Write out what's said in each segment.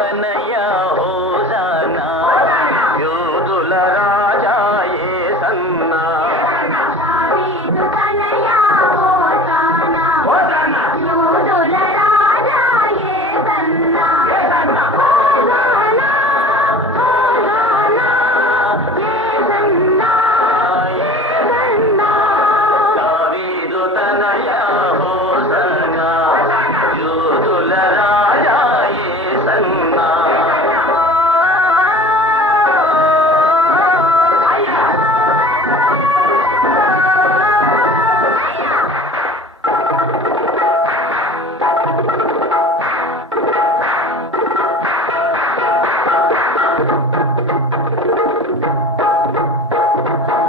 తనయ hosanna యోధుల రాజా యేసన్నా దావీదు తనయ hosanna యోధుల రాజా యేసన్నా హోసనా హోసనా యేసన్నా యేసన్నా దావీదు తనయ హోసనా యోధుల రాజా యేసన్నా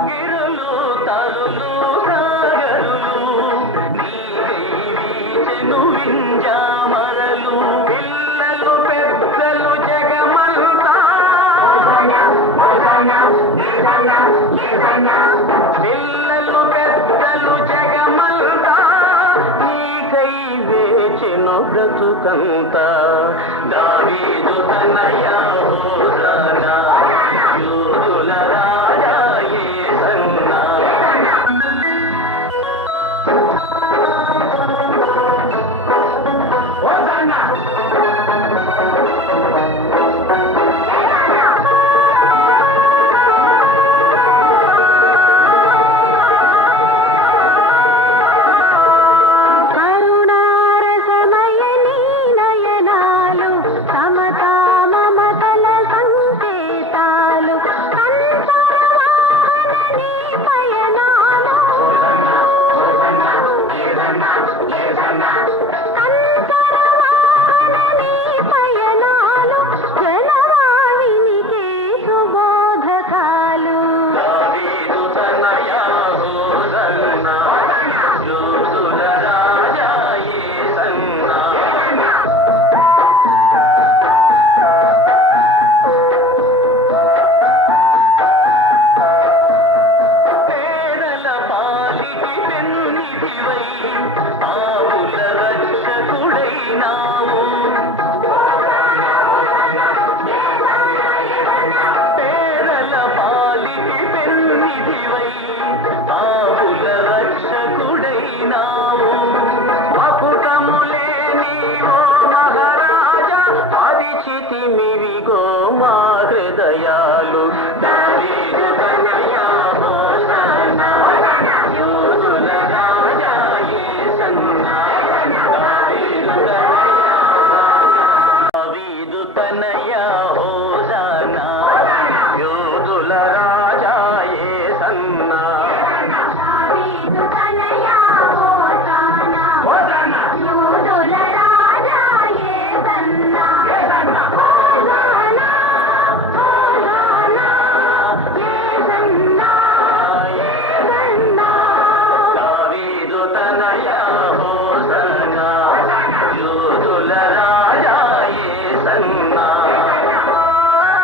గిరులు తరులు సాగరులు నీకై వీచెను వింజామరలు పిల్లలు పెద్దలు జగమంతా పిల్లలు పెద్దలు జగమంతా నీకై వేచెను బ్రతుకంతా దావీదు తనయ హోసనా